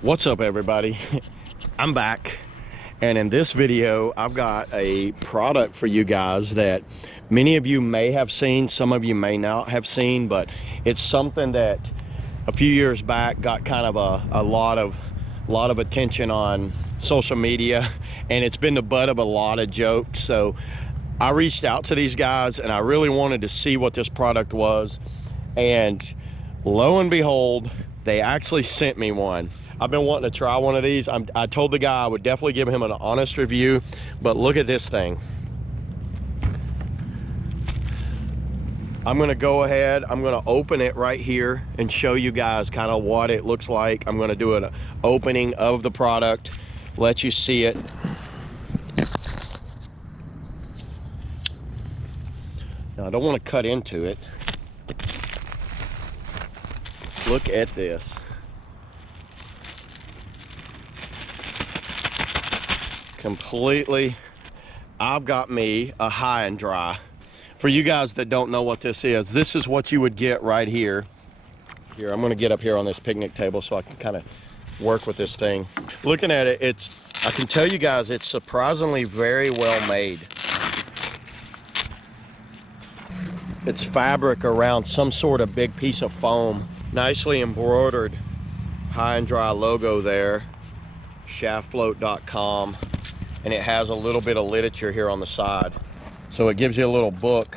What's up, everybody? I'm back, and in this video I've got a product for you guys that many of you may have seen, some of you may not have seen, but it's something that a few years back got kind of a lot of attention on social media, and it's been the butt of a lot of jokes. So I reached out to these guys and I really wanted to see what this product was, and lo and behold, they actually sent me one. I've been wanting to try one of these. I told the guy I would definitely give him an honest review, but look at this thing. I'm gonna go ahead, I'm gonna open it right here and show you guys kind of what it looks like. I'm gonna do an opening of the product, let you see it. Now, I don't want to cut into it. Look at this. Completely, I've got me a high and dry. For you guys that don't know what this is what you would get right here. Here, I'm gonna get up here on this picnic table so I can kind of work with this thing. Looking at it, I can tell you guys, it's surprisingly very well made. It's fabric around some sort of big piece of foam. Nicely embroidered high and dry logo there, shaftfloat.com. And it has a little bit of literature here on the side, so it gives you a little book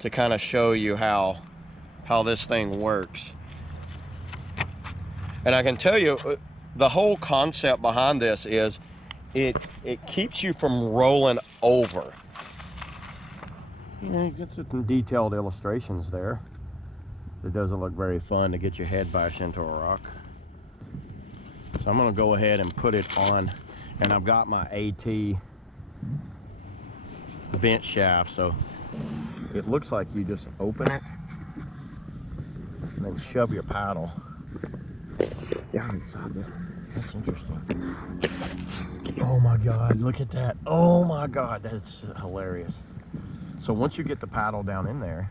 to kind of show you how this thing works. And I can tell you, the whole concept behind this is it keeps you from rolling over. You know, you get some detailed illustrations there. It doesn't look very fun to get your head bashed into a rock. So I'm going to go ahead and put it on. And I've got my AT bench shaft, so it looks like you just open it and then shove your paddle down inside there. That's interesting. Oh my God, look at that. Oh my God, that's hilarious. So once you get the paddle down in there,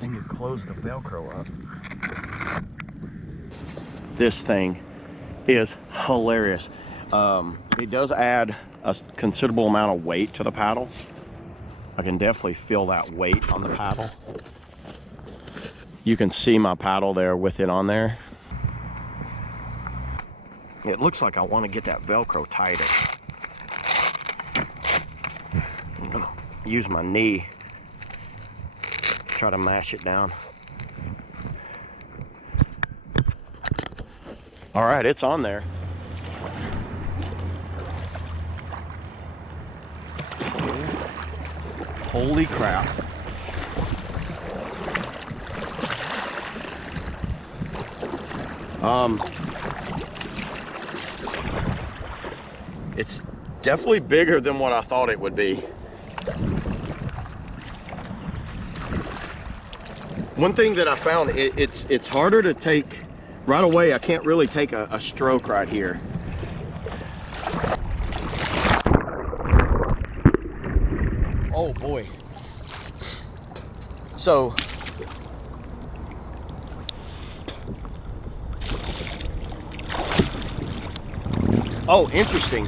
then you close the Velcro up. This thing is hilarious. It does add a considerable amount of weight to the paddle. I can definitely feel that weight on the paddle. You can see my paddle there with it on there. It looks like I want to get that Velcro tighter. I'm gonna use my knee, try to mash it down. All right, it's on there. Holy crap. It's definitely bigger than what I thought it would be. One thing that I found, it's harder to take right away. I can't really take a stroke right here. Oh boy. So interesting.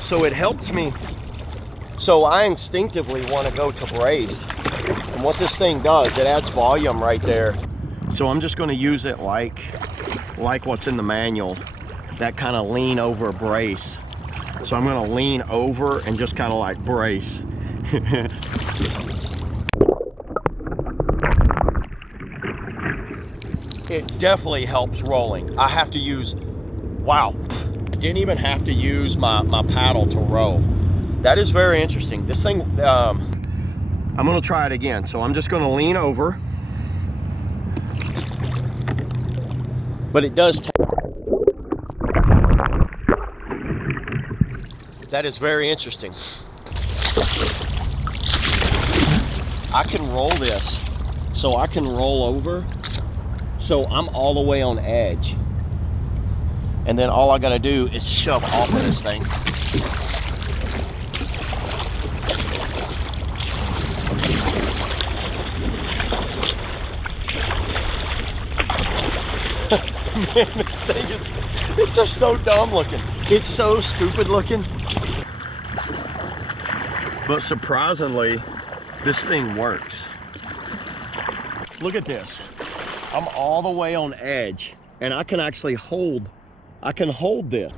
So it helps me. So I instinctively want to go to brace. And what this thing does, it adds volume right there. So I'm just going to use it like what's in the manual, that kind of lean over brace. So I'm going to lean over and just kind of like brace. It definitely helps rolling. I have to use, wow, I didn't even have to use my paddle to row. That is very interesting. This thing, I'm going to try it again. So I'm just going to lean over. But it does. That is very interesting. I can roll this, so I can roll over, so I'm all the way on edge. And then all I gotta do is shove off of this thing. Man, this thing is, it's just so dumb looking. It's so stupid looking. But surprisingly, this thing works. Look at this. I'm all the way on edge and I can actually hold, I can hold this.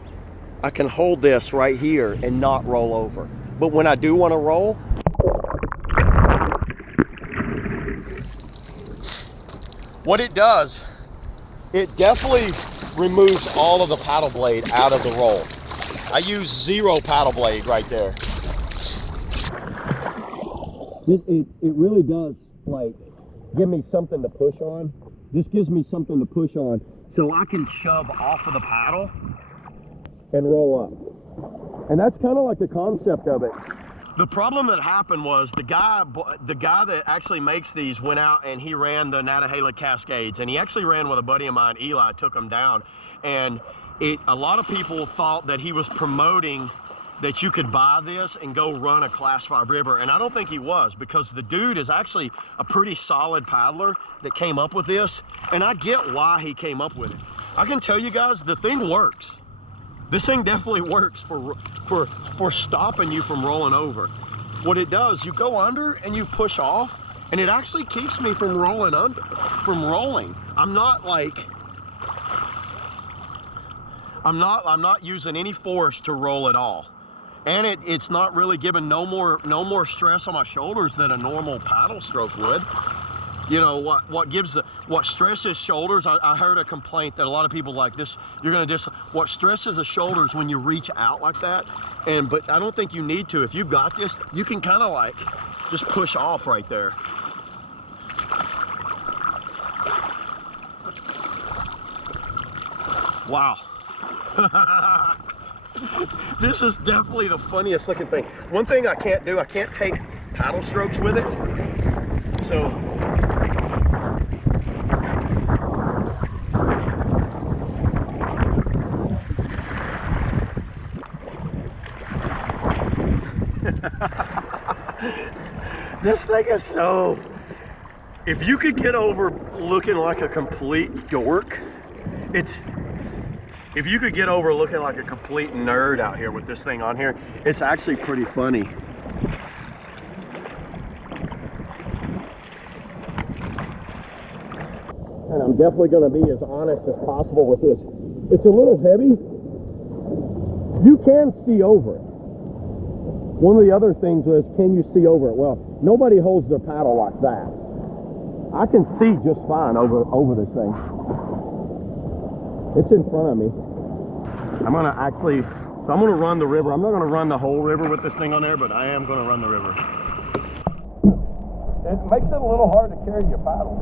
I can hold this right here and not roll over. But when I do want to roll, what it does, it definitely removes all of the paddle blade out of the roll. I use 0 paddle blade right there. It really does, like, give me something to push on. This gives me something to push on so I can shove off of the paddle and roll up. And that's kind of like the concept of it. The problem that happened was the guy that actually makes these went out and he ran the Nantahala Cascades, and he actually ran with a buddy of mine, Eli, took him down. And a lot of people thought that he was promoting that you could buy this and go run a Class 5 river, and I don't think he was, because the dude is actually a pretty solid paddler that came up with this, and I get why he came up with it. I can tell you guys, the thing works. This thing definitely works for stopping you from rolling over. What it does, you go under and you push off, and it actually keeps me from rolling under, from rolling. I'm not using any force to roll at all. And it's not really giving no more stress on my shoulders than a normal paddle stroke would. You know, what stresses shoulders, I heard a complaint that a lot of people like this, what stresses the shoulders when you reach out like that, but I don't think you need to. If you got this, you can kind of like just push off right there. Wow. This is definitely the funniest looking thing. One thing I can't do, I can't take paddle strokes with it. So this thing is so, if you could get over looking like a complete dork, if you could get over looking like a complete nerd out here with this thing on here, it's actually pretty funny. And I'm definitely going to be as honest as possible with this. It's a little heavy. You can see over it. One of the other things is, can you see over it? Well, nobody holds their paddle like that. I can see just fine over this thing. It's in front of me. I'm going to run the river. I'm not going to run the whole river with this thing on there, but I am going to run the river. It makes it a little hard to carry your paddle.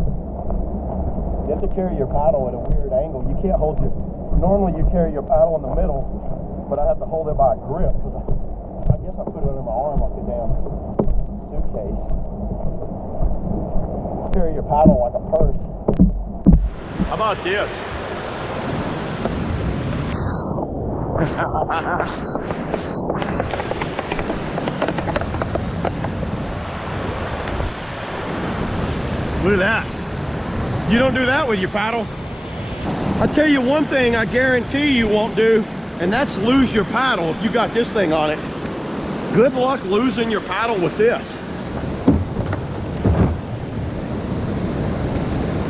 You have to carry your paddle at a weird angle. You can't hold normally you carry your paddle in the middle, but I have to hold it by a grip. I guess I put it under my arm like a damn suitcase. Carry your paddle like a purse. How about this? Look at that. You don't do that with your paddle. I'll tell you one thing I guarantee you won't do, and that's lose your paddle if you got this thing on it. Good luck losing your paddle with this.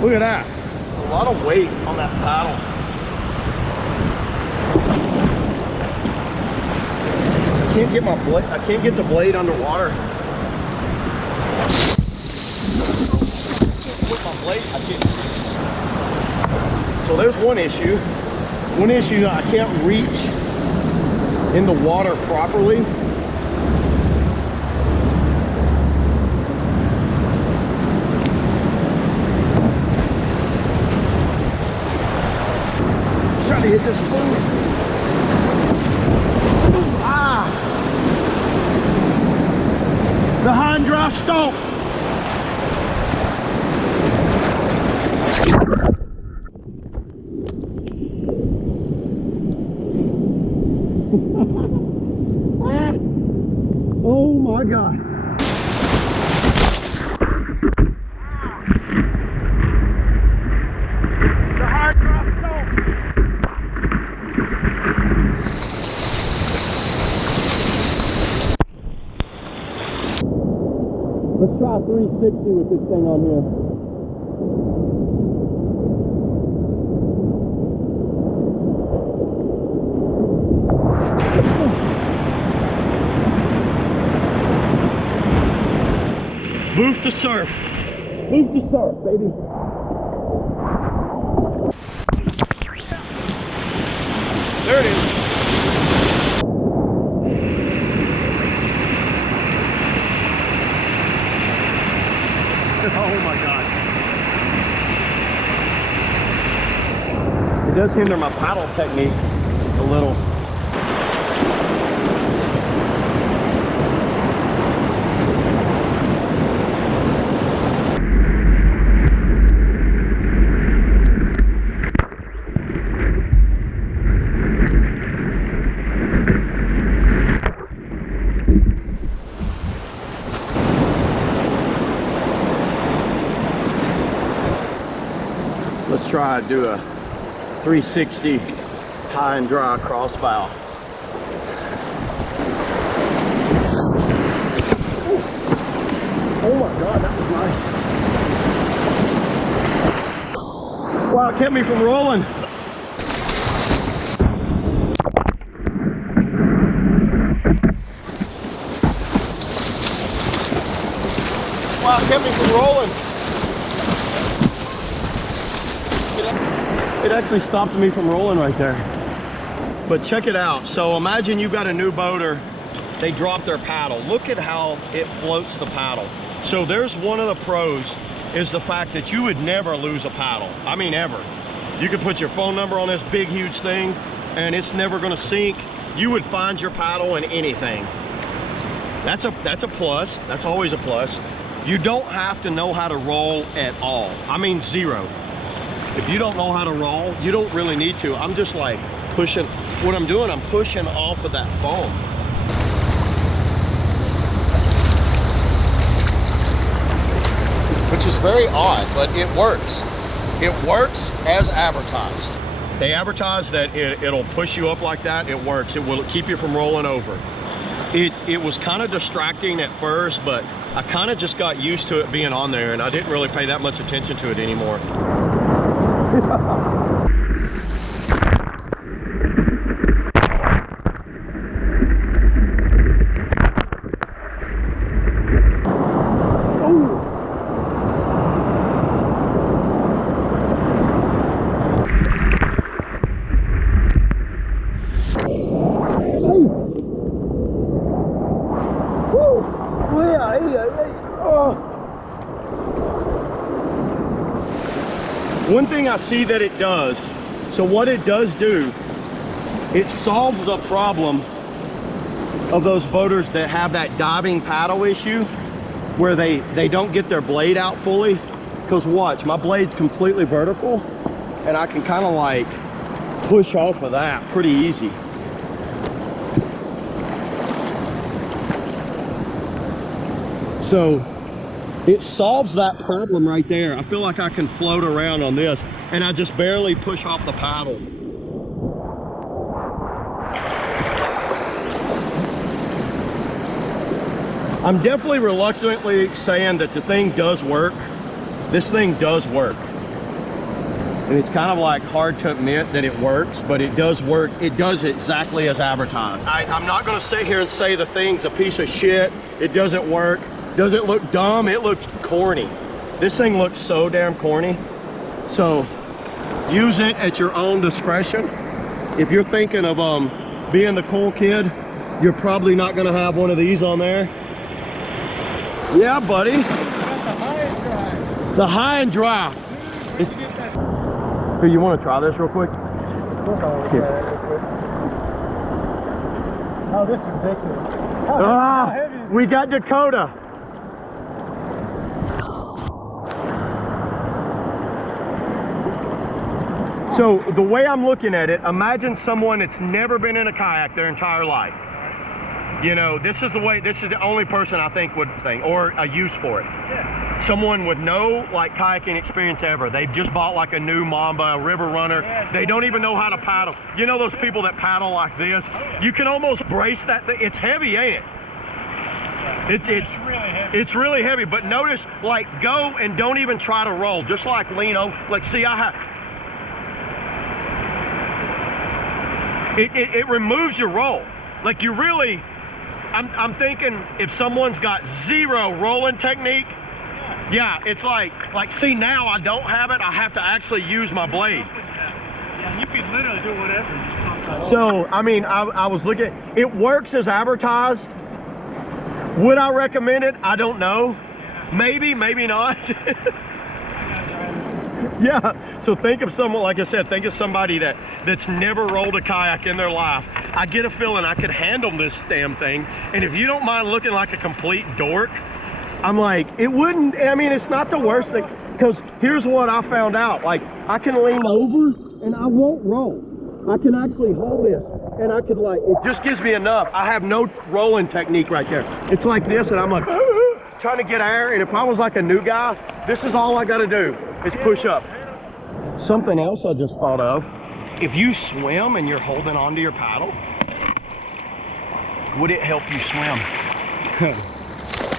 Look at that. A lot of weight on that paddle. I can't get my blade. I can't get the blade underwater. I can't put my blade. I can't. So there's one issue. One issue, I can't reach in the water properly. Trying to hit this spoon. The high and dry stomp. Oh my God. The high and dry try a 360 with this thing on here. Move to surf. Move to surf, baby. There it is. Oh my God. It does hinder my paddle technique a little. Let's try to do a 360 high and dry cross bow. Oh my God, that was nice. Wow, it kept me from rolling. Wow, it kept me from rolling. It actually stopped me from rolling right there. But check it out. So imagine you've got a new boater, they drop their paddle. Look at how it floats the paddle. So there's one of the pros, is the fact that you would never lose a paddle. I mean, ever. You could put your phone number on this big, huge thing and it's never gonna sink. You would find your paddle in anything. That's a plus. That's always a plus. You don't have to know how to roll at all. I mean, zero. If you don't know how to roll, you don't really need to. I'm just like pushing, what I'm doing, I'm pushing off of that foam. Which is very odd, but it works. It works as advertised. They advertise that it'll push you up like that. It works. It will keep you from rolling over. It was kind of distracting at first, but I kind of just got used to it being on there and I didn't really pay that much attention to it anymore. One thing I see that it does, so what it does do, it solves the problem of those boaters that have that diving paddle issue where they don't get their blade out fully. Because watch, my blade's completely vertical and I can kind of like push off of that pretty easy. So it solves that problem right there. I feel like I can float around on this and I just barely push off the paddle. I'm definitely reluctantly saying that the thing does work. This thing does work. And it's kind of like hard to admit that it works, but it does work. It does exactly as advertised. I'm not gonna sit here and say the thing's a piece of shit. It doesn't work. Does it look dumb? It looks corny. This thing looks so damn corny. So use it at your own discretion. If you're thinking of being the cool kid, you're probably not gonna have one of these on there. Yeah, buddy. The high and dry. The high and dry. Here, you want to try this real quick? Of course I want to try that real quick. Oh, this is ridiculous. How heavy is We got Dakota. So the way I'm looking at it, imagine someone that's never been in a kayak their entire life. You know, this is the only person I think would think, or a use for it. Yeah. Someone with no like kayaking experience ever. They've just bought like a new Mamba, a river runner. Yeah, they don't even know how to paddle. You know those people that paddle like this? Oh, yeah. You can almost brace that thing. It's heavy, ain't it? It's really heavy. It's really heavy, but notice, like, go and don't even try to roll. Just like lean over. Like, see, I have. It removes your roll. Like, you really. I'm thinking if someone's got zero rolling technique, yeah, it's like see, now I don't have it. I have to actually use my blade. Yeah, you can literally do whatever. So, I mean, I was looking, it works as advertised. Would I recommend it? I don't know. Maybe, maybe not. Yeah, so think of someone, like I said, think of somebody that's never rolled a kayak in their life. I get a feeling I could handle this damn thing. And if you don't mind looking like a complete dork, I'm like, it wouldn't, I mean, it's not the worst thing. Because here's what I found out. Like, I can lean over and I won't roll. I can actually hold this and I could, like, it just gives me enough. I have no rolling technique right there. It's like this and I'm like, trying to get air. And if I was like a new guy, this is all I got to do is push up. Something else I just thought of. If you swim and you're holding onto your paddle, would it help you swim?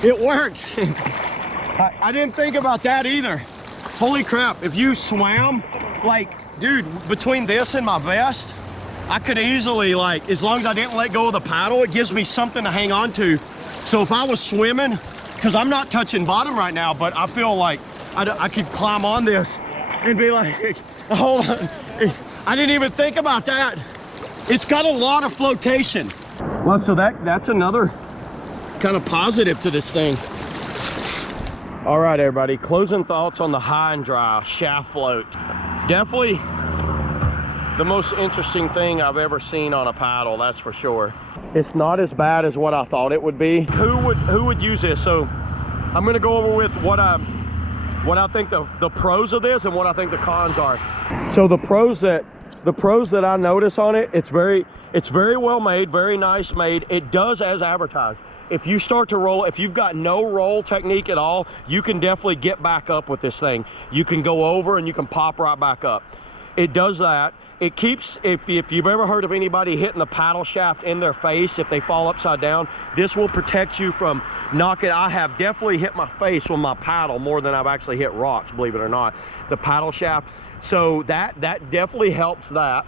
It works. I didn't think about that either. Holy crap, if you swam, like, dude, between this and my vest, I could easily, like, as long as I didn't let go of the paddle, it gives me something to hang on to. So if I was swimming, because I'm not touching bottom right now, but I feel like I could climb on this and be like, hold on. I didn't even think about that. It's got a lot of flotation. Well, so that's another kind of positive to this thing. All right, everybody, closing thoughts on the high and dry shaft float. Definitely the most interesting thing I've ever seen on a paddle, that's for sure. It's not as bad as what I thought it would be. Who would use this? So I'm gonna go over with what I think the pros of this and what I think the cons are. So the pros that I notice on it, it's very well made, very nice made. It does as advertised. If you start to roll, if you've got no roll technique at all, you can definitely get back up with this thing. You can go over and you can pop right back up. It does that. It keeps, if you've ever heard of anybody hitting the paddle shaft in their face, if they fall upside down, this will protect you from knocking. I have definitely hit my face with my paddle more than I've actually hit rocks, believe it or not, the paddle shaft. So that definitely helps that.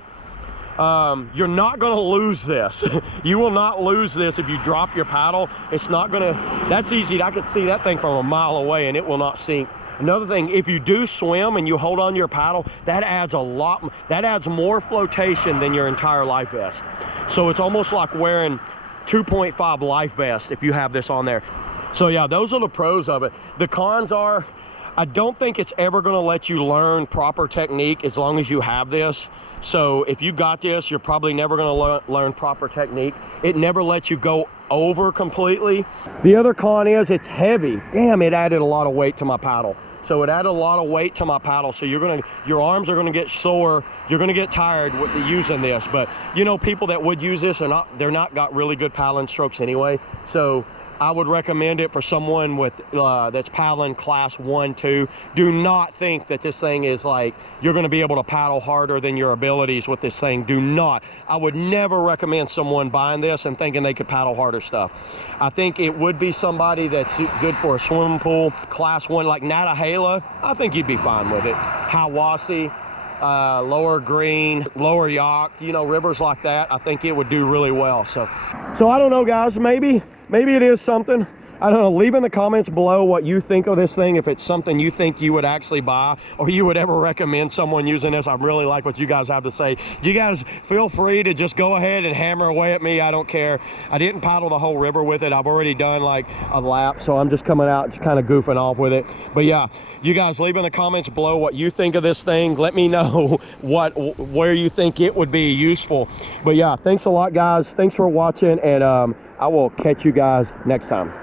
You're not going to lose this. You will not lose this if you drop your paddle. It's not going to, that's easy. I could see that thing from a mile away and it will not sink. Another thing, if you do swim and you hold on to your paddle, that adds more flotation than your entire life vest. So it's almost like wearing 2.5 life vest if you have this on there. So yeah, those are the pros of it. The cons are, I don't think it's ever going to let you learn proper technique as long as you have this. So if you got this, you're probably never going to learn proper technique. It never lets you go over completely. The other con is it's heavy. Damn, it added a lot of weight to my paddle. So it added a lot of weight to my paddle. So your arms are gonna get sore. You're gonna get tired with using this. But you know, people that would use this they're not got really good paddling strokes anyway. So I would recommend it for someone with that's paddling class 1, 2. Do not think that this thing is like you're going to be able to paddle harder than your abilities with this thing. Do not. I would never recommend someone buying this and thinking they could paddle harder stuff. I think it would be somebody that's good for a swimming pool, class 1, like Natahala. I think you'd be fine with it. Hiwassee, Lower Green, Lower Yacht, you know, rivers like that. I think it would do really well. So I don't know, guys. Maybe it is something. I don't know. Leave in the comments below what you think of this thing, if it's something you think you would actually buy or you would ever recommend someone using this. I really like what you guys have to say. You guys feel free to just go ahead and hammer away at me. I don't care. I didn't paddle the whole river with it. I've already done like a lap, so I'm just coming out just kind of goofing off with it. But yeah, you guys leave in the comments below what you think of this thing. Let me know where you think it would be useful. But yeah, thanks a lot, guys. Thanks for watching, and I will catch you guys next time.